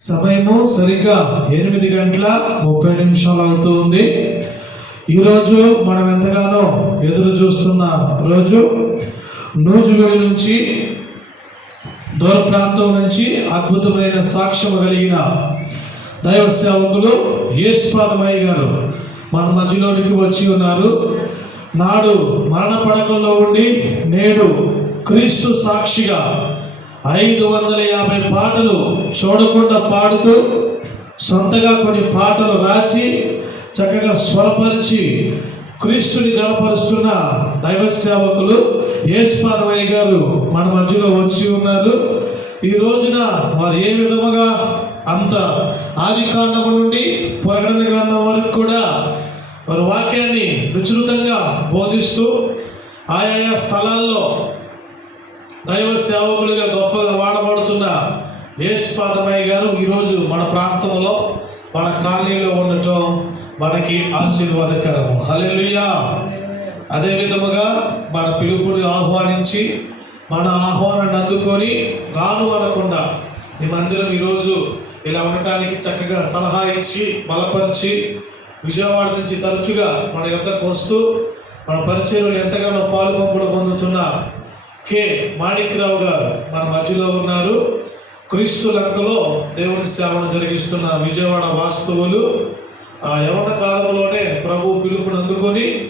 సమయము సరిగ్గా ఎనిమిది గంటల ముప్పై నిమిషాలు అవుతూ ఉంది. ఈరోజు మనం ఎంతగానో ఎదురు చూస్తున్న రోజు. నూజువేడి నుంచి దూర ప్రాంతం నుంచి అద్భుతమైన సాక్ష్యం కలిగిన దైవ సేవకులు యేసుపాదమయ్య గారు మన మధ్యలోనికి వచ్చి ఉన్నారు. నాడు మరణ పడకల్లో ఉండి నేడు క్రీస్తు సాక్షిగా ఐదు వందల యాభై పాటలు చూడకుండా పాడుతూ సొంతగా కొన్ని పాటలు రాచి చక్కగా స్వరపరిచి క్రీస్తుని గణపరుస్తున్న దైవ సేవకులు యేసుపాదమయ్య గారు మన మధ్యలో వచ్చి ఉన్నారు. ఈ రోజున వారు ఏ విధముగా అంత ఆది కాండము నుండి ప్రకటన గ్రంథం వరకు కూడా వారి వాక్యాన్ని విస్తృతంగా బోధిస్తూ ఆయా స్థలాల్లో దైవ సేవకులుగా గొప్పగా వాడబడుతున్న యేసుపాదమయ్య గారు ఈరోజు మన ప్రాంతంలో మన కాలనీలో ఉండటం మనకి ఆశీర్వాదకరము. హల్లెలూయా. అదే విధముగా మన పిలుపుని ఆహ్వానించి మన ఆహ్వానాన్ని అందుకొని రాను అనకుండా ఈ మందిరం ఈరోజు ఇలా ఉండటానికి చక్కగా సలహా ఇచ్చి బలపరిచి విజయవాడ నుంచి తరచుగా మన యొక్కకు వస్తూ మన పరిచయంలో ఎంతగానో పాలు పంపులు పొందుతున్న కె. మాణిక్రావు గారు మన మధ్యలో ఉన్నారు. క్రీస్తు లెక్కలో దేవుని సేవను జరిగిస్తున్న విజయవాడ వాస్తవులు ఆ యవన కాలంలోనే ప్రభు పిలుపును అందుకొని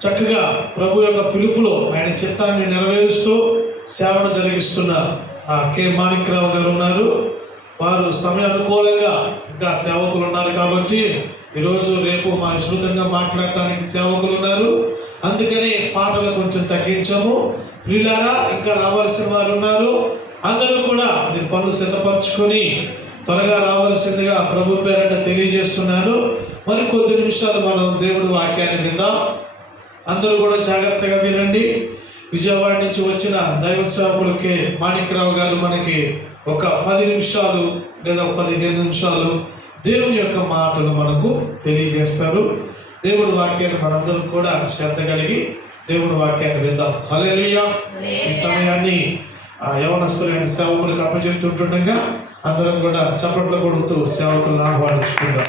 చక్కగా ప్రభు యొక్క పిలుపులో ఆయన చిత్తాన్ని నెరవేరుస్తూ సేవను జరిగిస్తున్న ఆ కె. మాణిక్రావు గారు ఉన్నారు. వారు సమయ అనుకూలంగా ఇంకా సేవకులు ఉన్నారు కాబట్టి ఈరోజు రేపు మా విస్తృతంగా మాట్లాడటానికి సేవకులు ఉన్నారు. అందుకని పాటలు కొంచెం తగ్గించాము. ప్రియులారా ఇంకా రావాల్సిన వారు ఉన్నారు. అందరూ కూడా మీరు పనులు సిద్ధపరచుకొని త్వరగా రావాల్సిందిగా ప్రభు పేరట తెలియజేస్తున్నాను. మరి కొద్ది నిమిషాలు మనం దేవుడి వాక్యాన్ని విందాం. అందరూ కూడా జాగ్రత్తగా వినండి. విజయవాడ నుంచి వచ్చిన దైవ సేవకులకి మాణిక్యరావు గారు మనకి ఒక పది నిమిషాలు లేదా ఒక పదిహేను నిమిషాలు దేవుని యొక్క మాటలు మనకు తెలియజేస్తారు. దేవుడి వాక్యాన్ని మనందరం కూడా శ్రద్ధ కలిగి దేవుడి వాక్యాన్ని విందాం. హల్లెలూయా. ఈ సమయాన్ని ఆ యవనస్తులైన సేవకులకు అప్పచెప్తుంటుండగా అందరం కూడా చప్పట్లు కొడుతూ సేవకులను ఆహ్వానించుకుందాం.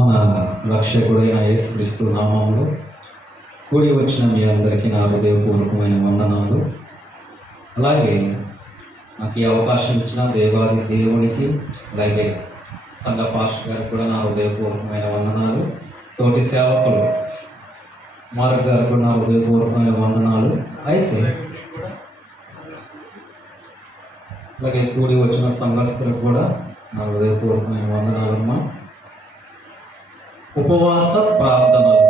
మన రక్షకుడైన యేసుక్రీస్తు నామంలో కూడి వచ్చిన మీ అందరికీ నా హృదయపూర్వకమైన వందనాలు. అలాగే నాకు ఈ అవకాశం ఇచ్చిన దేవాది దేవునికి అలాగే సంఘ పాస్టర్ గారికి కూడా నా హృదయపూర్వకమైన వందనాలు. తోటి సేవకులు మార్గ గారికి కూడా నా హృదయపూర్వకమైన వందనాలు. అయితే అలాగే కూడి వచ్చిన సంఘస్థులకు కూడా నా హృదయపూర్వకమైన వందనాలమ్మా. ఉపవాస ప్రార్థనలు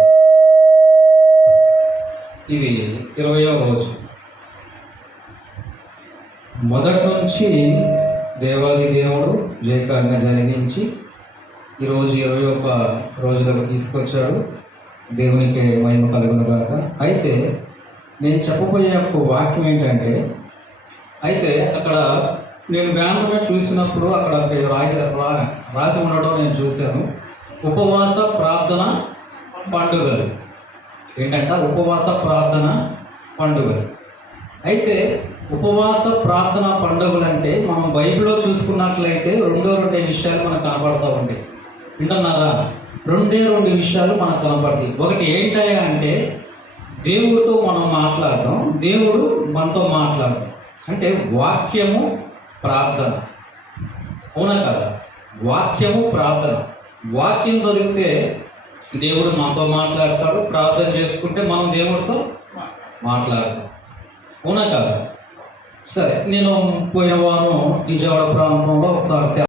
ఇది ఇరవయో రోజు. మొదటి నుంచి దేవాది దేవుడు జయకరంగా జరిగించి ఈరోజు ఇరవై ఒక్క రోజులకు తీసుకొచ్చాడు. దేవునికి మహిమ కలుగునుగాక అయితే నేను చెప్పబోయే ఒక వాక్యం ఏంటంటే అయితే అక్కడ నేను బ్యానర్ మీద చూసినప్పుడు అక్కడ రాగి రాజు రాసి ఉండడం నేను చూశాను. ఉపవాస ప్రార్థన పండుగలు. ఏంటంట? ఉపవాస ప్రార్థన పండుగలు. అయితే ఉపవాస ప్రార్థన పండుగలు అంటే మనం బైబిల్లో చూసుకున్నట్లయితే రెండో రెండే విషయాలు మనకు కనపడతా ఉంటాయి వింటున్నారా? రెండే రెండు విషయాలు మనకు కనపడతాయి ఒకటి ఏంటయ్యా అంటే దేవుడితో మనం మాట్లాడడం దేవుడు మనతో మాట్లాడడం. అంటే వాక్యము ప్రార్థన. అవునా కదా? వాక్యము ప్రార్థన. వాక్యం చదివితే దేవుడు మనతో మాట్లాడతాడు ప్రార్థన చేసుకుంటే మనం దేవుడితో మాట్లాడతాం. అవునా కదా? సరే నేను పోయిన వారం విజయవాడ ప్రాంతంలో ఒకసారి